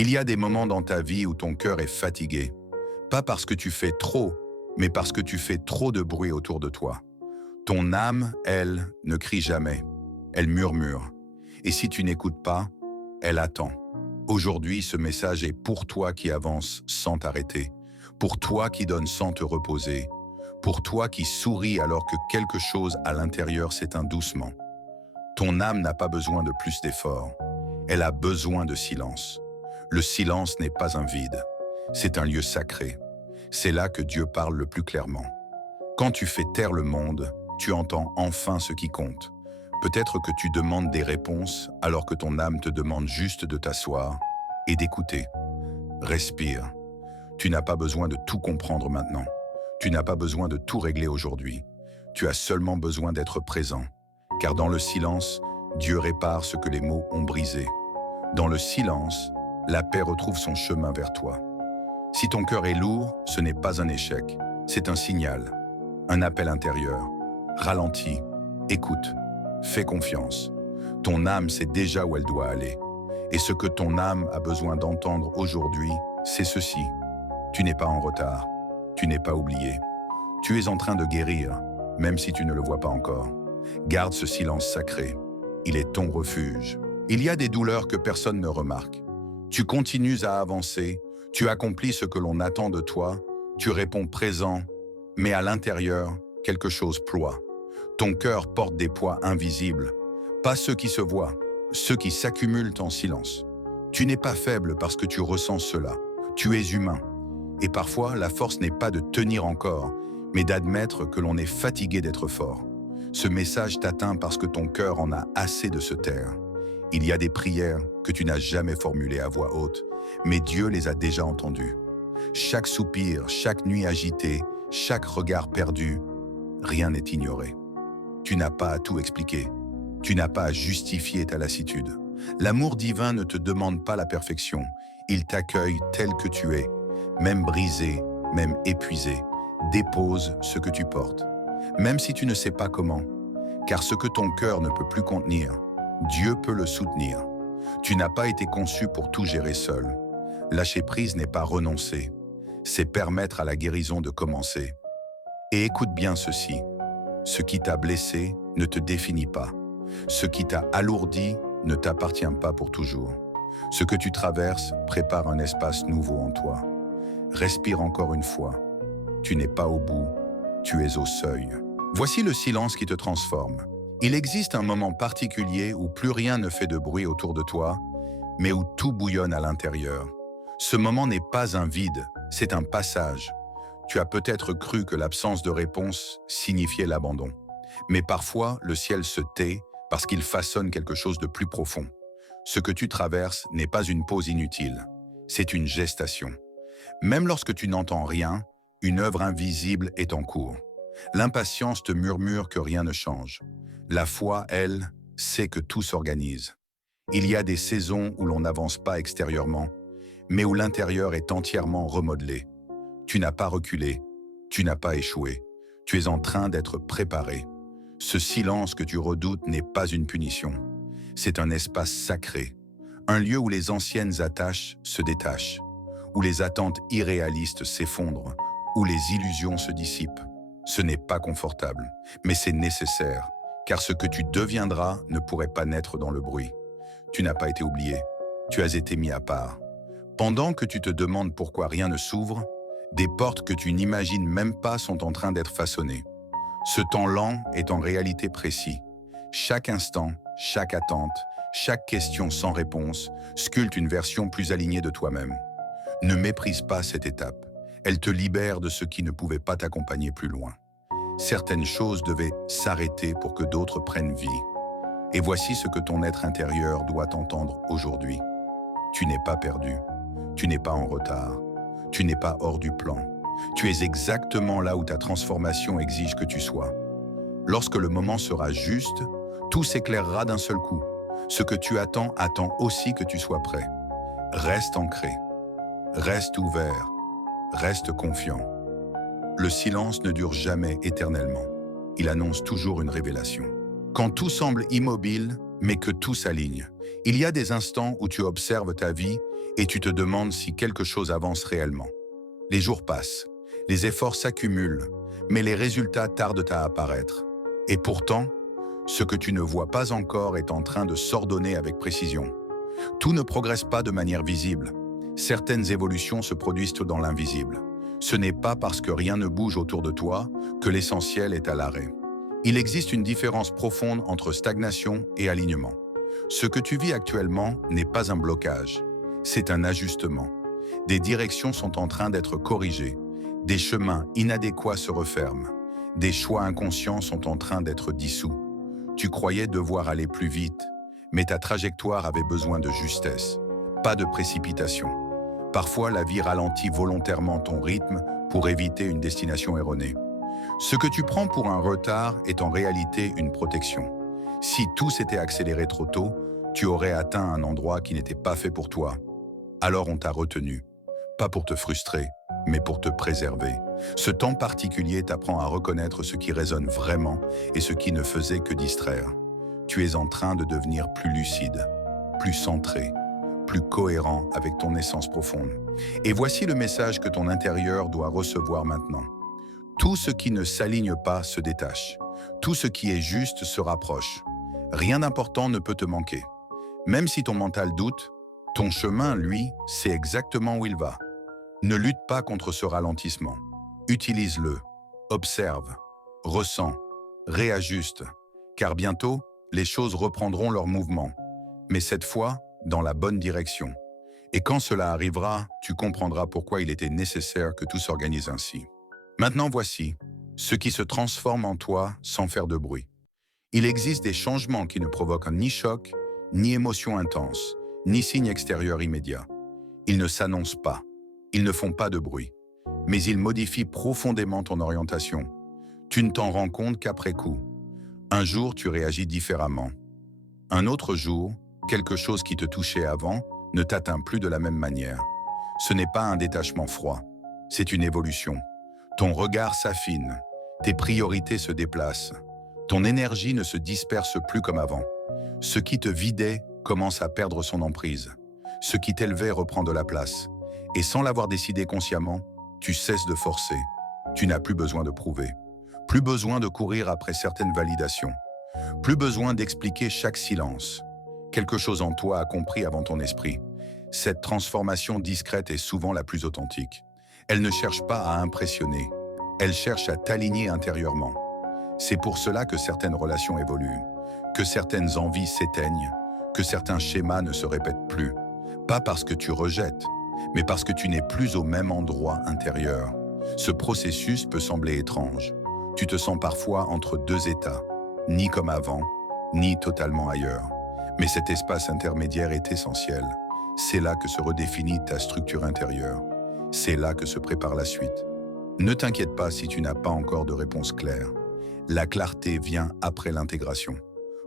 Il y a des moments dans ta vie où ton cœur est fatigué, pas parce que tu fais trop, mais parce que tu fais trop de bruit autour de toi. Ton âme, elle, ne crie jamais, elle murmure. Et si tu n'écoutes pas, elle attend. Aujourd'hui, ce message est pour toi qui avance sans t'arrêter, pour toi qui donne sans te reposer, pour toi qui souris alors que quelque chose à l'intérieur s'éteint doucement. Ton âme n'a pas besoin de plus d'efforts, elle a besoin de silence. Le silence n'est pas un vide, c'est un lieu sacré. C'est là que Dieu parle le plus clairement. Quand tu fais taire le monde, tu entends enfin ce qui compte. Peut-être que tu demandes des réponses alors que ton âme te demande juste de t'asseoir et d'écouter. Respire. Tu n'as pas besoin de tout comprendre maintenant. Tu n'as pas besoin de tout régler aujourd'hui. Tu as seulement besoin d'être présent. Car dans le silence, Dieu répare ce que les mots ont brisé. Dans le silence, la paix retrouve son chemin vers toi. Si ton cœur est lourd, ce n'est pas un échec, c'est un signal, un appel intérieur. Ralentis, écoute, fais confiance. Ton âme sait déjà où elle doit aller. Et ce que ton âme a besoin d'entendre aujourd'hui, c'est ceci. Tu n'es pas en retard, tu n'es pas oublié. Tu es en train de guérir, même si tu ne le vois pas encore. Garde ce silence sacré, il est ton refuge. Il y a des douleurs que personne ne remarque. Tu continues à avancer, tu accomplis ce que l'on attend de toi, tu réponds présent, mais à l'intérieur, quelque chose ploie. Ton cœur porte des poids invisibles, pas ceux qui se voient, ceux qui s'accumulent en silence. Tu n'es pas faible parce que tu ressens cela, tu es humain. Et parfois, la force n'est pas de tenir encore, mais d'admettre que l'on est fatigué d'être fort. Ce message t'atteint parce que ton cœur en a assez de se taire. Il y a des prières que tu n'as jamais formulées à voix haute, mais Dieu les a déjà entendues. Chaque soupir, chaque nuit agitée, chaque regard perdu, rien n'est ignoré. Tu n'as pas à tout expliquer. Tu n'as pas à justifier ta lassitude. L'amour divin ne te demande pas la perfection. Il t'accueille tel que tu es, même brisé, même épuisé. Dépose ce que tu portes, même si tu ne sais pas comment, car ce que ton cœur ne peut plus contenir, Dieu peut le soutenir. Tu n'as pas été conçu pour tout gérer seul. Lâcher prise n'est pas renoncer, c'est permettre à la guérison de commencer. Et écoute bien ceci, ce qui t'a blessé ne te définit pas. Ce qui t'a alourdi ne t'appartient pas pour toujours. Ce que tu traverses prépare un espace nouveau en toi. Respire encore une fois. Tu n'es pas au bout, tu es au seuil. Voici le silence qui te transforme. Il existe un moment particulier où plus rien ne fait de bruit autour de toi, mais où tout bouillonne à l'intérieur. Ce moment n'est pas un vide, c'est un passage. Tu as peut-être cru que l'absence de réponse signifiait l'abandon. Mais parfois, le ciel se tait parce qu'il façonne quelque chose de plus profond. Ce que tu traverses n'est pas une pause inutile, c'est une gestation. Même lorsque tu n'entends rien, une œuvre invisible est en cours. L'impatience te murmure que rien ne change. La foi, elle, sait que tout s'organise. Il y a des saisons où l'on n'avance pas extérieurement, mais où l'intérieur est entièrement remodelé. Tu n'as pas reculé, tu n'as pas échoué. Tu es en train d'être préparé. Ce silence que tu redoutes n'est pas une punition. C'est un espace sacré, un lieu où les anciennes attaches se détachent, où les attentes irréalistes s'effondrent, où les illusions se dissipent. Ce n'est pas confortable, mais c'est nécessaire, car ce que tu deviendras ne pourrait pas naître dans le bruit. Tu n'as pas été oublié, tu as été mis à part. Pendant que tu te demandes pourquoi rien ne s'ouvre, des portes que tu n'imagines même pas sont en train d'être façonnées. Ce temps lent est en réalité précis. Chaque instant, chaque attente, chaque question sans réponse sculpte une version plus alignée de toi-même. Ne méprise pas cette étape. Elle te libère de ce qui ne pouvait pas t'accompagner plus loin. Certaines choses devaient s'arrêter pour que d'autres prennent vie. Et voici ce que ton être intérieur doit entendre aujourd'hui. Tu n'es pas perdu. Tu n'es pas en retard. Tu n'es pas hors du plan. Tu es exactement là où ta transformation exige que tu sois. Lorsque le moment sera juste, tout s'éclairera d'un seul coup. Ce que tu attends attend aussi que tu sois prêt. Reste ancré. Reste ouvert. Reste confiant. Le silence ne dure jamais éternellement. Il annonce toujours une révélation. Quand tout semble immobile, mais que tout s'aligne, Il y a des instants où tu observes ta vie et tu te demandes si quelque chose avance réellement. Les jours passent, les efforts s'accumulent, mais les résultats tardent à apparaître. Et pourtant, ce que tu ne vois pas encore est en train de s'ordonner avec précision. Tout ne progresse pas de manière visible. Certaines évolutions se produisent dans l'invisible. Ce n'est pas parce que rien ne bouge autour de toi que l'essentiel est à l'arrêt. Il existe une différence profonde entre stagnation et alignement. Ce que tu vis actuellement n'est pas un blocage, c'est un ajustement. Des directions sont en train d'être corrigées, des chemins inadéquats se referment, des choix inconscients sont en train d'être dissous. Tu croyais devoir aller plus vite, mais ta trajectoire avait besoin de justesse, pas de précipitation. Parfois, la vie ralentit volontairement ton rythme pour éviter une destination erronée. Ce que tu prends pour un retard est en réalité une protection. Si tout s'était accéléré trop tôt, tu aurais atteint un endroit qui n'était pas fait pour toi. Alors on t'a retenu, pas pour te frustrer, mais pour te préserver. Ce temps particulier t'apprend à reconnaître ce qui résonne vraiment et ce qui ne faisait que distraire. Tu es en train de devenir plus lucide, plus centré, plus cohérent avec ton essence profonde. Et voici le message que ton intérieur doit recevoir maintenant. Tout ce qui ne s'aligne pas se détache. Tout ce qui est juste se rapproche. Rien d'important ne peut te manquer. Même si ton mental doute, ton chemin, lui, sait exactement où il va. Ne lutte pas contre ce ralentissement. Utilise-le, observe, ressens, réajuste, car bientôt, les choses reprendront leur mouvement. Mais cette fois, dans la bonne direction. Et quand cela arrivera, tu comprendras pourquoi il était nécessaire que tout s'organise ainsi. Maintenant voici ce qui se transforme en toi sans faire de bruit. Il existe des changements qui ne provoquent ni choc, ni émotion intense, ni signe extérieur immédiat. Ils ne s'annoncent pas, ils ne font pas de bruit, mais ils modifient profondément ton orientation. Tu ne t'en rends compte qu'après coup. Un jour, tu réagis différemment. Un autre jour, quelque chose qui te touchait avant ne t'atteint plus de la même manière. Ce n'est pas un détachement froid, c'est une évolution. Ton regard s'affine, tes priorités se déplacent, ton énergie ne se disperse plus comme avant. Ce qui te vidait commence à perdre son emprise. Ce qui t'élevait reprend de la place. Et sans l'avoir décidé consciemment, tu cesses de forcer. Tu n'as plus besoin de prouver. Plus besoin de courir après certaines validations. Plus besoin d'expliquer chaque silence. Quelque chose en toi a compris avant ton esprit. Cette transformation discrète est souvent la plus authentique. Elle ne cherche pas à impressionner. Elle cherche à t'aligner intérieurement. C'est pour cela que certaines relations évoluent, que certaines envies s'éteignent, que certains schémas ne se répètent plus. Pas parce que tu rejettes, mais parce que tu n'es plus au même endroit intérieur. Ce processus peut sembler étrange. Tu te sens parfois entre deux états, ni comme avant, ni totalement ailleurs. Mais cet espace intermédiaire est essentiel. C'est là que se redéfinit ta structure intérieure. C'est là que se prépare la suite. Ne t'inquiète pas si tu n'as pas encore de réponse claire. La clarté vient après l'intégration.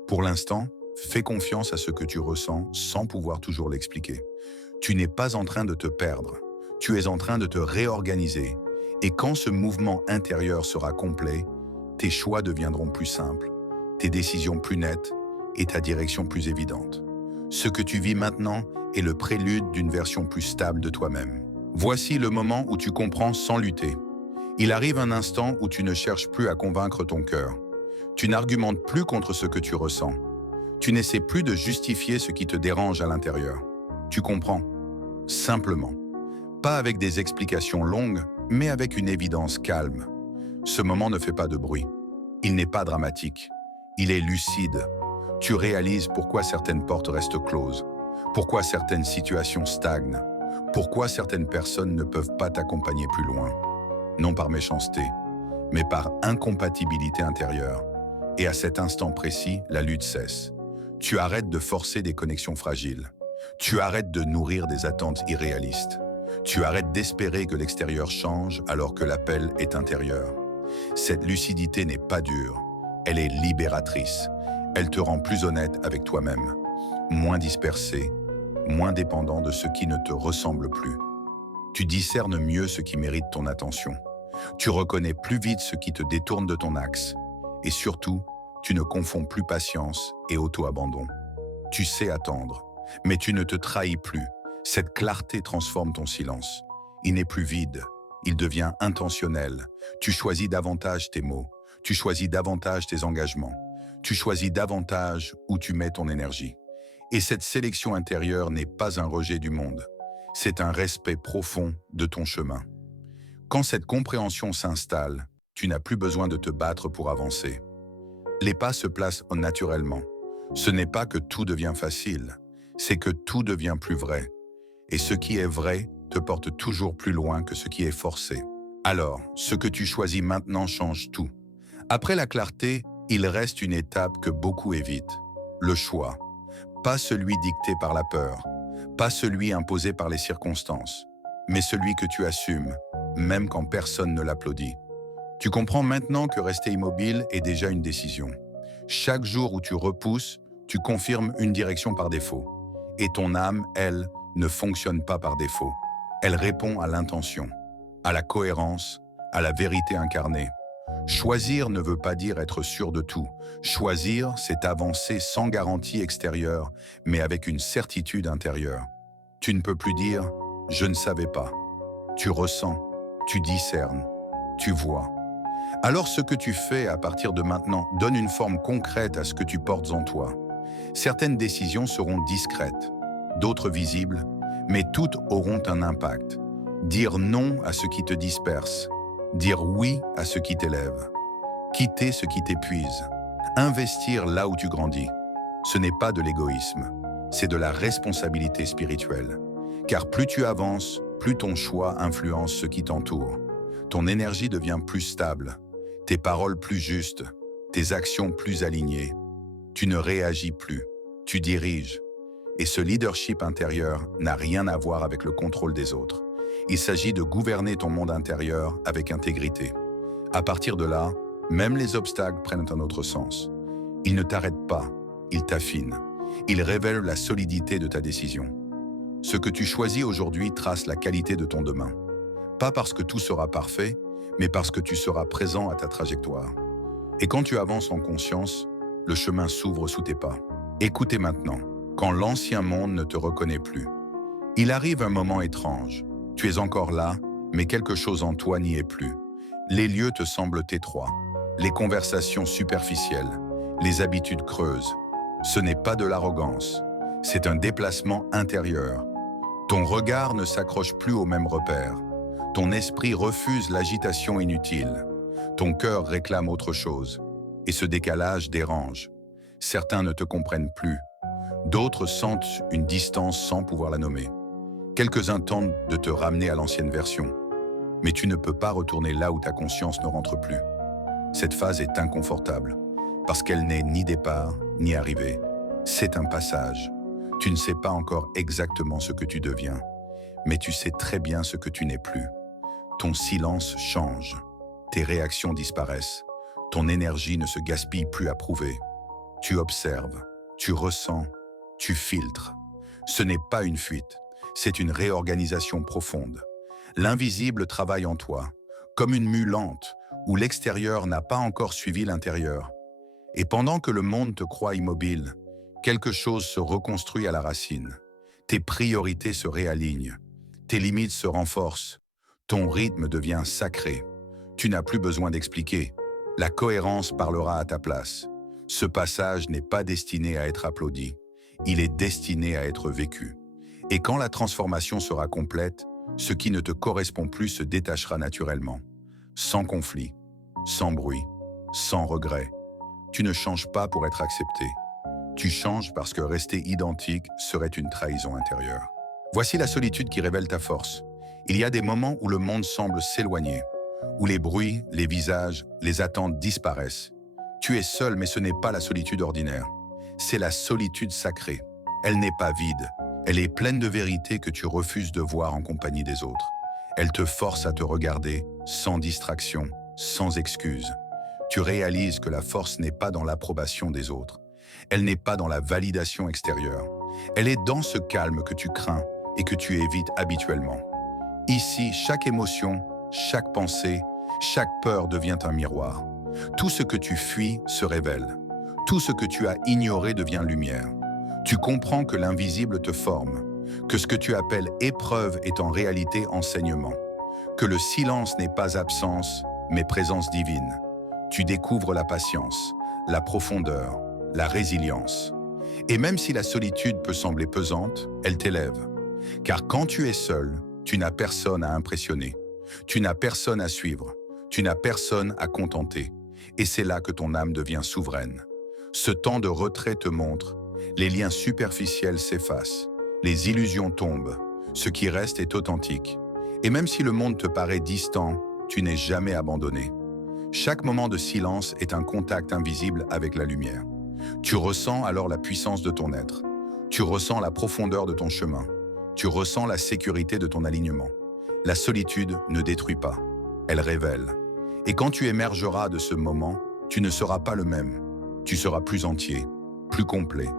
Pour l'instant, fais confiance à ce que tu ressens sans pouvoir toujours l'expliquer. Tu n'es pas en train de te perdre. Tu es en train de te réorganiser. Et quand ce mouvement intérieur sera complet, tes choix deviendront plus simples, tes décisions plus nettes et ta direction plus évidente. Ce que tu vis maintenant est le prélude d'une version plus stable de toi-même. Voici le moment où tu comprends sans lutter. Il arrive un instant où tu ne cherches plus à convaincre ton cœur. Tu n'argumentes plus contre ce que tu ressens. Tu n'essaies plus de justifier ce qui te dérange à l'intérieur. Tu comprends, simplement. Pas avec des explications longues, mais avec une évidence calme. Ce moment ne fait pas de bruit. Il n'est pas dramatique. Il est lucide. Tu réalises pourquoi certaines portes restent closes, pourquoi certaines situations stagnent, pourquoi certaines personnes ne peuvent pas t'accompagner plus loin. Non par méchanceté, mais par incompatibilité intérieure. Et à cet instant précis, la lutte cesse. Tu arrêtes de forcer des connexions fragiles. Tu arrêtes de nourrir des attentes irréalistes. Tu arrêtes d'espérer que l'extérieur change alors que l'appel est intérieur. Cette lucidité n'est pas dure, elle est libératrice. Elle te rend plus honnête avec toi-même, moins dispersé, moins dépendant de ce qui ne te ressemble plus. Tu discernes mieux ce qui mérite ton attention. Tu reconnais plus vite ce qui te détourne de ton axe. Et surtout, tu ne confonds plus patience et auto-abandon. Tu sais attendre, mais tu ne te trahis plus. Cette clarté transforme ton silence. Il n'est plus vide, il devient intentionnel. Tu choisis davantage tes mots, tu choisis davantage tes engagements, tu choisis davantage où tu mets ton énergie. Et cette sélection intérieure n'est pas un rejet du monde, c'est un respect profond de ton chemin. Quand cette compréhension s'installe, tu n'as plus besoin de te battre pour avancer. Les pas se placent naturellement. Ce n'est pas que tout devient facile, c'est que tout devient plus vrai. Et ce qui est vrai te porte toujours plus loin que ce qui est forcé. Alors, ce que tu choisis maintenant change tout. Après la clarté, il reste une étape que beaucoup évitent. Le choix. Pas celui dicté par la peur, pas celui imposé par les circonstances, mais celui que tu assumes, même quand personne ne l'applaudit. Tu comprends maintenant que rester immobile est déjà une décision. Chaque jour où tu repousses, tu confirmes une direction par défaut. Et ton âme, elle, ne fonctionne pas par défaut. Elle répond à l'intention, à la cohérence, à la vérité incarnée. Choisir ne veut pas dire être sûr de tout. Choisir, c'est avancer sans garantie extérieure, mais avec une certitude intérieure. Tu ne peux plus dire « je ne savais pas ». Tu ressens, tu discernes, tu vois. Alors ce que tu fais à partir de maintenant donne une forme concrète à ce que tu portes en toi. Certaines décisions seront discrètes, d'autres visibles, mais toutes auront un impact. Dire non à ce qui te disperse, dire oui à ce qui t'élève, quitter ce qui t'épuise, investir là où tu grandis. Ce n'est pas de l'égoïsme, c'est de la responsabilité spirituelle. Car plus tu avances, plus ton choix influence ce qui t'entoure. Ton énergie devient plus stable, tes paroles plus justes, tes actions plus alignées. Tu ne réagis plus, tu diriges. Et ce leadership intérieur n'a rien à voir avec le contrôle des autres. Il s'agit de gouverner ton monde intérieur avec intégrité. À partir de là, même les obstacles prennent un autre sens. Ils ne t'arrêtent pas, ils t'affinent. Ils révèlent la solidité de ta décision. Ce que tu choisis aujourd'hui trace la qualité de ton demain. Pas parce que tout sera parfait, mais parce que tu seras présent à ta trajectoire. Et quand tu avances en conscience, le chemin s'ouvre sous tes pas. Écoutez maintenant, quand l'ancien monde ne te reconnaît plus. Il arrive un moment étrange. Tu es encore là, mais quelque chose en toi n'y est plus. Les lieux te semblent étroits, les conversations superficielles, les habitudes creuses. Ce n'est pas de l'arrogance, c'est un déplacement intérieur. Ton regard ne s'accroche plus aux mêmes repères. Ton esprit refuse l'agitation inutile. Ton cœur réclame autre chose. Et ce décalage dérange. Certains ne te comprennent plus. D'autres sentent une distance sans pouvoir la nommer. Quelques-uns tentent de te ramener à l'ancienne version. Mais tu ne peux pas retourner là où ta conscience ne rentre plus. Cette phase est inconfortable, parce qu'elle n'est ni départ, ni arrivée. C'est un passage. Tu ne sais pas encore exactement ce que tu deviens, mais tu sais très bien ce que tu n'es plus. Ton silence change, tes réactions disparaissent, ton énergie ne se gaspille plus à prouver. Tu observes, tu ressens, tu filtres. Ce n'est pas une fuite, c'est une réorganisation profonde. L'invisible travaille en toi, comme une mue lente, où l'extérieur n'a pas encore suivi l'intérieur. Et pendant que le monde te croit immobile, quelque chose se reconstruit à la racine. Tes priorités se réalignent, tes limites se renforcent, ton rythme devient sacré. Tu n'as plus besoin d'expliquer, la cohérence parlera à ta place. Ce passage n'est pas destiné à être applaudi, il est destiné à être vécu. Et quand la transformation sera complète, ce qui ne te correspond plus se détachera naturellement, sans conflit, sans bruit, sans regret. Tu ne changes pas pour être accepté. Tu changes parce que rester identique serait une trahison intérieure. Voici la solitude qui révèle ta force. Il y a des moments où le monde semble s'éloigner, où les bruits, les visages, les attentes disparaissent. Tu es seul, mais ce n'est pas la solitude ordinaire. C'est la solitude sacrée. Elle n'est pas vide. Elle est pleine de vérité que tu refuses de voir en compagnie des autres. Elle te force à te regarder, sans distraction, sans excuse. Tu réalises que la force n'est pas dans l'approbation des autres. Elle n'est pas dans la validation extérieure. Elle est dans ce calme que tu crains et que tu évites habituellement. Ici, chaque émotion, chaque pensée, chaque peur devient un miroir. Tout ce que tu fuis se révèle. Tout ce que tu as ignoré devient lumière. Tu comprends que l'invisible te forme, que ce que tu appelles épreuve est en réalité enseignement, que le silence n'est pas absence, mais présence divine. Tu découvres la patience, la profondeur, la résilience. Et même si la solitude peut sembler pesante, elle t'élève. Car quand tu es seul, tu n'as personne à impressionner. Tu n'as personne à suivre. Tu n'as personne à contenter. Et c'est là que ton âme devient souveraine. Ce temps de retrait te montre, les liens superficiels s'effacent, les illusions tombent, ce qui reste est authentique. Et même si le monde te paraît distant, tu n'es jamais abandonné. Chaque moment de silence est un contact invisible avec la lumière. Tu ressens alors la puissance de ton être. Tu ressens la profondeur de ton chemin. Tu ressens la sécurité de ton alignement. La solitude ne détruit pas, elle révèle. Et quand tu émergeras de ce moment, tu ne seras pas le même. Tu seras plus entier, plus complet,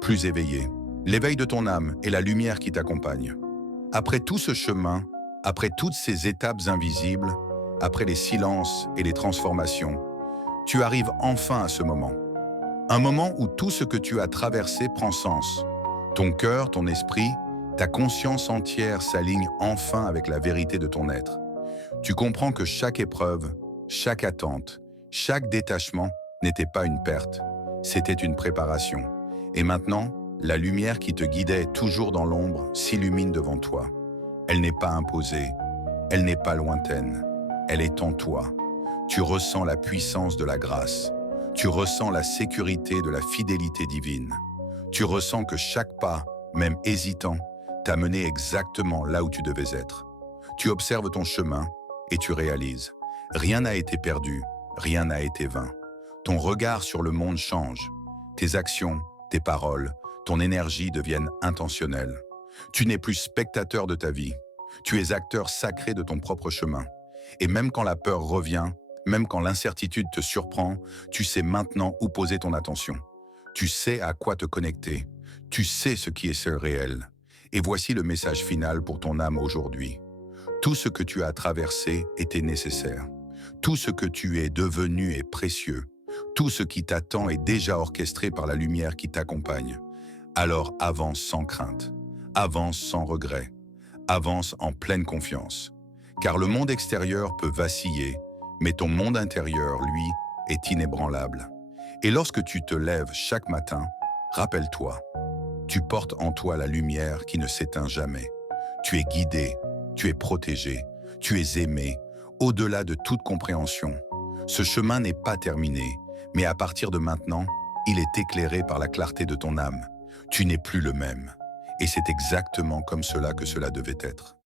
plus éveillé. L'éveil de ton âme est la lumière qui t'accompagne. Après tout ce chemin, après toutes ces étapes invisibles, après les silences et les transformations, tu arrives enfin à ce moment. Un moment où tout ce que tu as traversé prend sens. Ton cœur, ton esprit, ta conscience entière s'aligne enfin avec la vérité de ton être. Tu comprends que chaque épreuve, chaque attente, chaque détachement n'était pas une perte, c'était une préparation. Et maintenant, la lumière qui te guidait toujours dans l'ombre s'illumine devant toi. Elle n'est pas imposée, elle n'est pas lointaine, elle est en toi. Tu ressens la puissance de la grâce, tu ressens la sécurité de la fidélité divine. Tu ressens que chaque pas, même hésitant, t'a mené exactement là où tu devais être. Tu observes ton chemin et tu réalises. Rien n'a été perdu, rien n'a été vain. Ton regard sur le monde change. Tes actions, tes paroles, ton énergie deviennent intentionnelles. Tu n'es plus spectateur de ta vie. Tu es acteur sacré de ton propre chemin. Et même quand la peur revient, même quand l'incertitude te surprend, tu sais maintenant où poser ton attention. Tu sais à quoi te connecter. Tu sais ce qui est seul réel. Et voici le message final pour ton âme aujourd'hui. Tout ce que tu as traversé était nécessaire. Tout ce que tu es devenu est précieux. Tout ce qui t'attend est déjà orchestré par la lumière qui t'accompagne. Alors avance sans crainte. Avance sans regret. Avance en pleine confiance. Car le monde extérieur peut vaciller, mais ton monde intérieur, lui, est inébranlable. Et lorsque tu te lèves chaque matin, rappelle-toi, tu portes en toi la lumière qui ne s'éteint jamais. Tu es guidé, tu es protégé, tu es aimé, au-delà de toute compréhension. Ce chemin n'est pas terminé, mais à partir de maintenant, il est éclairé par la clarté de ton âme. Tu n'es plus le même. Et c'est exactement comme cela que cela devait être.